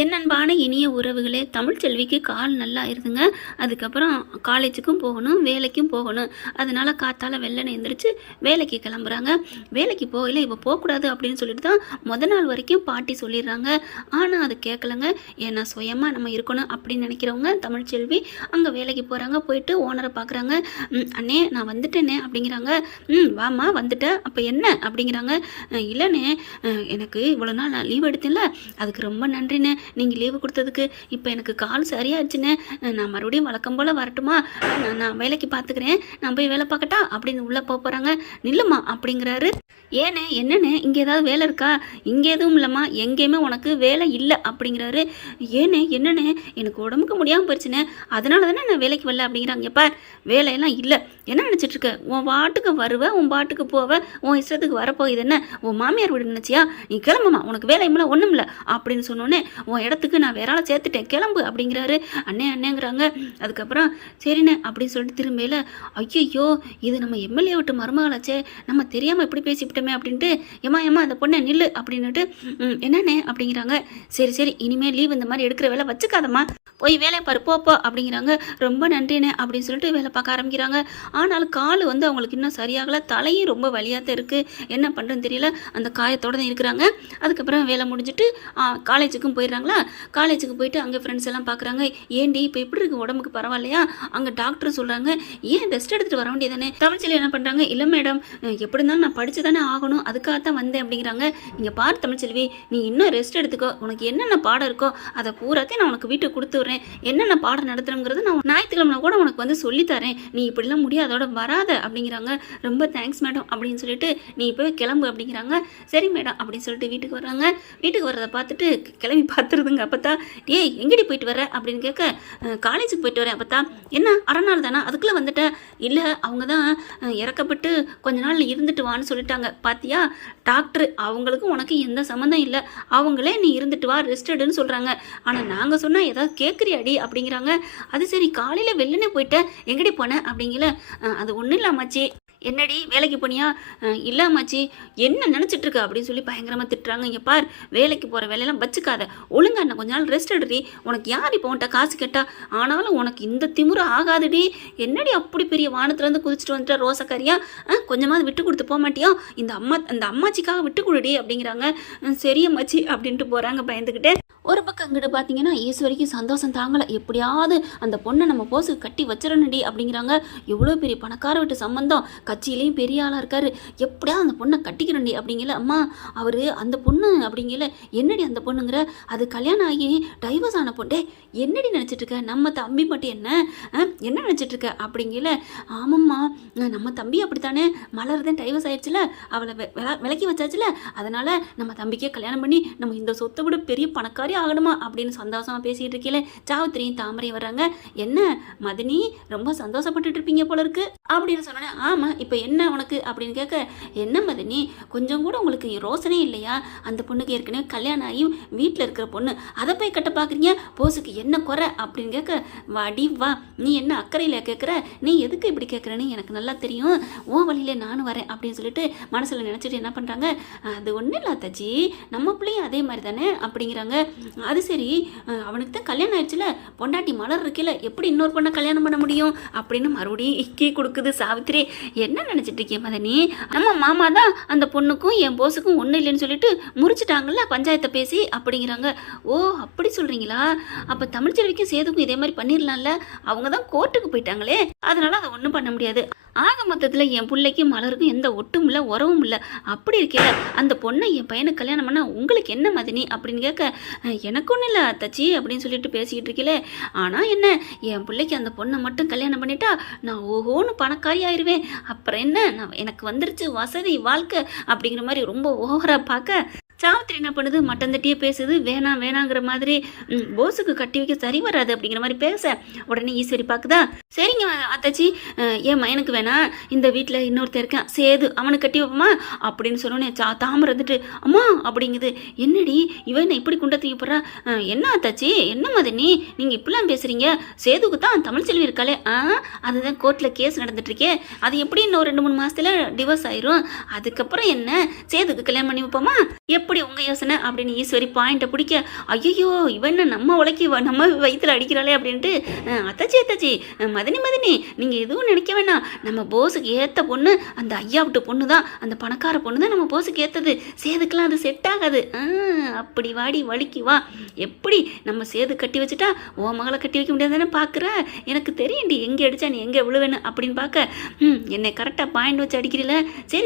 என் அன்பான இனிய உறவுகளே, தமிழ்ச்செல்விக்கு கால் நல்லா இருதுங்க. அதுக்கப்புறம் காலேஜுக்கும் போகணும், வேலைக்கும் போகணும். அதனால காத்தால வெள்ளனை எந்திரிச்சு வேலைக்கு கிளம்புறாங்க. வேலைக்கு போகல, இவ போகக்கூடாது அப்படின்னு சொல்லிட்டு தான் நாள் வரைக்கும் பாட்டி சொல்லிடுறாங்க. ஆனால் அது கேட்கலங்க. ஏன்னா சுயமாக நம்ம இருக்கணும் அப்படின்னு நினைக்கிறவங்க தமிழ்ச்செல்வி அங்கே வேலைக்கு போகிறாங்க. போயிட்டு ஓனரை பார்க்குறாங்க. அண்ணே நான் வந்துட்டேனே அப்படிங்கிறாங்க. வாமா வந்துட்டேன், அப்போ என்ன அப்படிங்கிறாங்க. இல்லைண்ணே, எனக்கு இவ்வளோ நாள் நான் லீவ் எடுத்தேன்ல, அதுக்கு ரொம்ப நன்றிண்ணே, நீங்கள் லீவு கொடுத்ததுக்கு. இப்போ எனக்கு கால் சரியாச்சுன்னு, நான் மறுபடியும் வழக்கம் போல் வரட்டுமா? நான் வேலைக்கு பார்த்துக்கிறேன், நான் போய் வேலை பார்க்கட்டா அப்படின்னு உள்ளே போகிறாங்க. நில்லுமா அப்படிங்கிறாரு. ஏண்ணே என்னண்ணே, இங்கே ஏதாவது வேலை இருக்கா? இங்கே எதுவும் இல்லைம்மா, எங்கேயுமே உனக்கு வேலை இல்லை அப்படிங்கிறாரு. ஏண்ணே என்னண்ணே, எனக்கு உடம்புக்கு முடியாமல் போயிடுச்சுண்ணே, அதனால தானே நான் வேலைக்கு வரல அப்படிங்கிறாங்க. எப்பா வேலையெல்லாம் இல்லை, என்ன நினச்சிட்ருக்க? உன் பாட்டுக்கு வருவேன், உன் பாட்டுக்கு போவேன், உன் இஷ்டத்துக்கு வரப்போகுது என்ன? உன் மாமியார் வீடு நினச்சியா? நீ கிளம்புமா, உனக்கு வேலை இல்லை ஒன்றும் இல்லை அப்படின்னு சொன்னோன்னே, உன் இடத்துக்கு நான் வேற ஆளை சேர்த்துட்டேன், கிளம்பு அப்படிங்கிறாரு. அண்ணேங்கிறாங்க. அதுக்கப்புறம் சரிண்ணே அப்படின்னு சொல்லிட்டு திரும்பியில, ஐயோ இது நம்ம எம்எல்ஏ விட்டு மருமகளாச்சே, நம்ம தெரியாமல் இப்படி பேசிவிட்டோமே அப்படின்ட்டு, ஏமா அந்த பொண்ணை நில்லு அப்படின்னுட்டு, என்னண்ணே அப்படிங்கிறாங்க. சரி இனிமேல் லீவ் இந்த மாதிரி எடுக்கிற வேலை வச்சுக்காதம்மா, போய் வேலையை பாரு போ அப்படிங்கிறாங்க. ரொம்ப நன்றிண்ணே அப்படின்னு சொல்லிட்டு வேலை பார்க்க ஆரம்பிக்கிறாங்க. ஆனாலும் கால் அவங்களுக்கு இன்னும் சரியாகல, தலையும் ரொம்ப வலியாக தான் இருக்குது. என்ன பண்ணுறதுன்னு தெரியல, அந்த காயத்தோடு தான் இருக்கிறாங்க. அதுக்கப்புறம் வேலை முடிஞ்சுட்டு காலேஜுக்கும் போயிடுறாங்களா. காலேஜுக்கு போயிட்டு அங்கே ஃப்ரெண்ட்ஸ் எல்லாம் பார்க்குறாங்க. ஏண்டி இப்போ எப்படி இருக்குது, உடம்புக்கு பரவாயில்லையா? அங்கே டாக்டர் சொல்கிறாங்க, ஏன் ரெஸ்ட் எடுத்துகிட்டு வர வேண்டியதானே? தமிழ்ச்செல்வி என்ன பண்ணுறாங்க, இல்லை மேடம், எப்படி இருந்தாலும் நான் படித்து தானே ஆகணும், அதுக்காகத்தான் வந்தேன் அப்படிங்கிறாங்க. நீங்கள் பாரு தமிழ்ச்செல்வி, நீ இன்னும் ரெஸ்ட் எடுத்துக்கோ, உனக்கு என்னென்ன பாடம் இருக்கோ அதை பூராத்தையும் நான் உனக்கு வீட்டுக்கு கொடுத்து விட்றேன், என்னென்ன பாடம் நடத்துறோங்கிறது நான் ஞாயிற்றுக்கிழமை கூட உனக்கு வந்து சொல்லித்தரேன், நீ இப்படிலாம் முடியாதோட வராத அப்படிங்கிறாங்க. ரொம்ப தேங்க்ஸ் மேடம் அப்படின்னு சொல்லிட்டு, நீ இப்போ கிளம்பு அப்படிங்கிறாங்க. சரி மேடம் அப்படின்னு சொல்லிட்டு வீட்டுக்கு வர்றாங்க. வீட்டுக்கு வர்றதை பார்த்துட்டு கிளம்பி பார்த்துருதுங்க. அப்பத்தா, ஏய் எங்கடி போயிட்டு வர அப்படின்னு கேட்க, காலேஜுக்கு போயிட்டு வரேன் அப்பத்தா. என்ன அரை நாள் தானே, அதுக்குள்ளே வந்துட்டேன்? இல்லை அவங்க தான் இறக்கப்பட்டு கொஞ்ச நாள் இருந்துட்டு வான்னு சொல்லிட்டாங்க. பாத்தியா, டாக்டர் அவங்களுக்கும் உனக்கு எந்த சம்மந்தம் இல்லை, அவங்களே நீ இருந்துட்டு வா ரெஸ்ட் எடுன்னு சொல்கிறாங்க. ஆனால் நாங்கள் சொன்னால் ஏதாவது கேட்குறியாடி அப்படிங்கிறாங்க. அது சரி, காலையில் வெள்ளனே போயிட்டேன், எங்கடி போனேன் அப்படிங்கல. அது ஒன்றும் இல்லாமச்சி. என்னடி வேலைக்கு போனியா? இல்லாமச்சி. என்ன நினச்சிட்டு இருக்க அப்படின்னு சொல்லி பயங்கரமாக திட்டுறாங்க. இங்கே பார், வேலைக்கு போகிற வேலையெல்லாம் வச்சுக்காத, ஒழுங்கா என்ன கொஞ்ச நாள் ரெஸ்ட் எடுடி, உனக்கு யார் இப்போ உன்ட்ட காசு கேட்டா? ஆனாலும் உனக்கு இந்த திமுறை ஆகாதுடி, என்னடி அப்படி பெரிய வானத்துலேருந்து குதிச்சுட்டு வந்துட்டா ரோசக்காரியா, கொஞ்சமாவது விட்டு கொடுத்து போக மாட்டியா? இந்த அம்மாச்சிக்காக விட்டு கொடுடி அப்படிங்கிறாங்க. சரியம்மாச்சி அப்படின்ட்டு போகிறாங்க பயந்துக்கிட்டே. ஒரு பக்கம் அங்கிட்டு பார்த்தீங்கன்னா ஈஸ்வரிக்கு சந்தோஷம் தாங்கலை. எப்படியாவது அந்த பொண்ணை நம்ம போஸுக்கு கட்டி வச்சிடணுடி அப்படிங்கிறாங்க. எவ்வளோ பெரிய பணக்கார வீட்டு சம்பந்தம், கட்சியிலையும் பெரிய ஆளாக இருக்காரு, எப்படியாவது அந்த பொண்ணை கட்டிக்கிறண்டி அப்படிங்கல. அம்மா அவர் அந்த பொண்ணு அப்படிங்கல. என்னடி அந்த பொண்ணுங்கிற? அது கல்யாணம் ஆகி டைவர்ஸ் ஆன பொண்ணே, என்னடி நினச்சிட்ருக்க? நம்ம தம்பி மட்டும் என்ன நினச்சிட்ருக்க அப்படிங்கல. ஆமாம்மா, நம்ம தம்பி அப்படித்தானே, மலர்தான் டைவர்ஸ் ஆயிடுச்சுல, அவளை விலக்கி வச்சாச்சுல, அதனால் நம்ம தம்பிக்கே கல்யாணம் பண்ணி நம்ம இந்த சொத்தை விட பெரிய பணக்காரி ஆகணுமா அப்படின்னு சந்தோஷமாக பேசிகிட்டு இருக்கீங்களே. சாவித்திரியும் தாமரை வர்றாங்க. என்ன மதினி, ரொம்ப சந்தோஷப்பட்டுட்டு இருப்பீங்க போல இருக்கு அப்படின்னு சொன்னோன்னே, ஆமாம் இப்போ என்ன உனக்கு அப்படின்னு கேட்க, என்ன மதினி கொஞ்சம் கூட உங்களுக்கு ரோசனே இல்லையா? அந்த பொண்ணுக்கு ஏற்கனவே கல்யாணம் ஆகி வீட்டில் இருக்கிற பொண்ணு, அதை போய் கட்ட பார்க்குறீங்க, போஸுக்கு என்ன குறை அப்படின்னு கேட்க, வாடி வா, நீ என்ன அக்கறையில் கேட்குற, நீ எதுக்கு இப்படி கேட்குறேன்னு எனக்கு நல்லா தெரியும், உன் வழியில் நானும் வரேன் அப்படின்னு சொல்லிட்டு மனசில் நினச்சிட்டு என்ன பண்ணுறாங்க, அது ஒன்றும் இல்லை தச்சி, நம்ம பிள்ளையும் அதே மாதிரி தானே அப்படிங்கிறாங்க. அது சரி, அவனுக்கு தான் கல்யாணம் ஆயிடுச்சுல, பொண்டாட்டி மலர் இருக்கல, எப்படி இன்னொரு பொண்ணை கல்யாணம் பண்ண முடியும் அப்படின்னு மறுபடியும் இக்கி கொடுக்குது சாவித்திரி. என்ன நினச்சிட்டு இருக்கேன் மதனி, நம்ம மாமா தான் அந்த பொண்ணுக்கும் என் போஸுக்கும் ஒன்றும் இல்லைன்னு சொல்லிட்டு முறிச்சிட்டாங்கல்ல பஞ்சாயத்தை பேசி அப்படிங்கிறாங்க. ஓ அப்படி சொல்கிறீங்களா? அப்போ தமிழ்ச்செல்விக்கும் சேதுக்கும் இதே மாதிரி பண்ணிடலாம்ல, அவங்க தான் கோர்ட்டுக்கு போயிட்டாங்களே, அதனால அதை ஒன்றும் பண்ண முடியாது. ஆக மொத்தத்தில் என் பிள்ளைக்கும் மலருக்கும் எந்த ஒட்டும் இல்லை உறவும் இல்லை, அப்படி இருக்கல அந்த பொண்ணை என் பையனுக்கு கல்யாணம் பண்ணால் உங்களுக்கு என்ன மதினி அப்படின்னு கேட்க, எனக்கு ஒன்றும் இல்லை தச்சி அப்படின்னு சொல்லிட்டு பேசிக்கிட்டு இருக்கல. ஆனால் என்ன, என் பிள்ளைக்கு அந்த பொண்ணை மட்டும் கல்யாணம் பண்ணிட்டா நான் ஓஹோன்னு பணக்காரி ஆயிடுவேன், அப்புறம் என்ன, நான் எனக்கு வந்துருச்சு வசதி வாழ்க்கை அப்படிங்கிற மாதிரி ரொம்ப ஓவராக பார்க்க, சாவித்திரி என்ன பண்ணுது, மட்டன் தட்டியே பேசுது, வேணாங்கிற மாதிரி, போஸுக்கு கட்டி வைக்க சரி வராது அப்படிங்கிற மாதிரி பேச, உடனே ஈஸ்வரி பார்க்குதா, சரிங்க அத்தாச்சி, என் மயனுக்கு வேணா, இந்த வீட்டில் இன்னொருத்தர் இருக்கேன் சேது, அவனுக்கு கட்டி வைப்போமா அப்படின்னு சொன்னோன்னே தாமரை வந்துட்டு, அம்மா அப்படிங்குது. என்னடி இவன் இப்படி குண்டை தூக்கி போடுறா? என்ன அத்தாச்சி, என்ன மதனி நீங்கள் இப்படிலாம் பேசுகிறீங்க? சேதுக்கு தான் தமிழ்ச்செல்வி இருக்காளே, அதுதான் கோர்ட்டில் கேஸ் நடந்துட்டுருக்கே, அது எப்படி இன்னும் 2-3 மாதத்தில் டிவோர்ஸ் ஆயிரும், அதுக்கப்புறம் என்ன சேதுக்கு கல்யாணம் பண்ணி வைப்போமா? எப்படி எப்படி உங்கள் யோசனை அப்படின்னு ஈஸ்வரி பாயிண்ட்டை பிடிக்க, ஐயோ இவன் என்ன நம்ம உலக்கி நம்ம வயிற்றுல அடிக்கிறாளே அப்படின்ட்டு, அத்தாச்சி மதனி நீங்கள் எதுவும் நினைக்க வேணாம், நம்ம போஸுக்கு ஏற்ற பொண்ணு அந்த ஐயா விட்டு பொண்ணு தான், அந்த பணக்கார பொண்ணு தான் நம்ம போஸுக்கு ஏற்றது, சேதுக்கெலாம் அது செட் ஆகாது. அப்படி வாடி வலிக்கு வா, எப்படி நம்ம சேது கட்டி வச்சுட்டா ஓ மகளை கட்டி வைக்க முடியாதுன்னு பார்க்குற, எனக்கு தெரியும்டி எங்கே அடித்தா நீ எங்கே விழுவேன்னு அப்படின்னு பார்க்க, என்னை கரெக்டாக பாயிண்ட் வச்சு அடிக்கிறீல,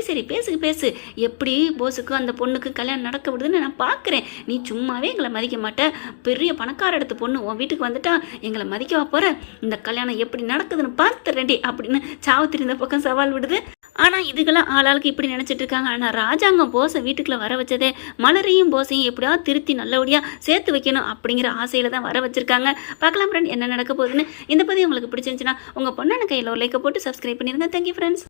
சரி பேசு, எப்படி போஸுக்கு அந்த பொண்ணுக்கு கல்யாணம் நடக்க விடுதுன்னு நான் பார்க்குறேன், நீ சும்மாவே எங்களை மதிக்க மாட்டேன், பெரிய பணக்கார இடத்து பொண்ணு உன் வீட்டுக்கு வந்துட்டா எங்களை மதிக்கவா போகிற, இந்த கல்யாணம் எப்படி நடக்குதுன்னு பார்த்துறேன்டி அப்படின்னு சாவத்திரி இந்த பக்கம் சவால் விடுது. ஆனால் இதுக்கெல்லாம் ஆளாளுக்கு இப்படி நினச்சிட்டு இருக்காங்க. ஆனால் ராஜாங்கம் போஸை வீட்டுக்குள்ளே வர வச்சதே மலரையும் போஸையும் எப்படியாவது திருத்தி நல்லபடியாக சேர்த்து வைக்கணும் அப்படிங்கிற ஆசையில் தான் வர வச்சுருக்காங்க. பார்க்கலாம் ஃப்ரெண்ட் என்ன நடக்க போகுதுன்னு. இந்த பதிவு உங்களுக்கு பிடிச்சிருந்துச்சுன்னா உங்கள் பொண்ணான கையில் ஒரு லைக்கை போட்டு சப்ஸ்கிரைப் பண்ணிடுங்க. Thank you friends.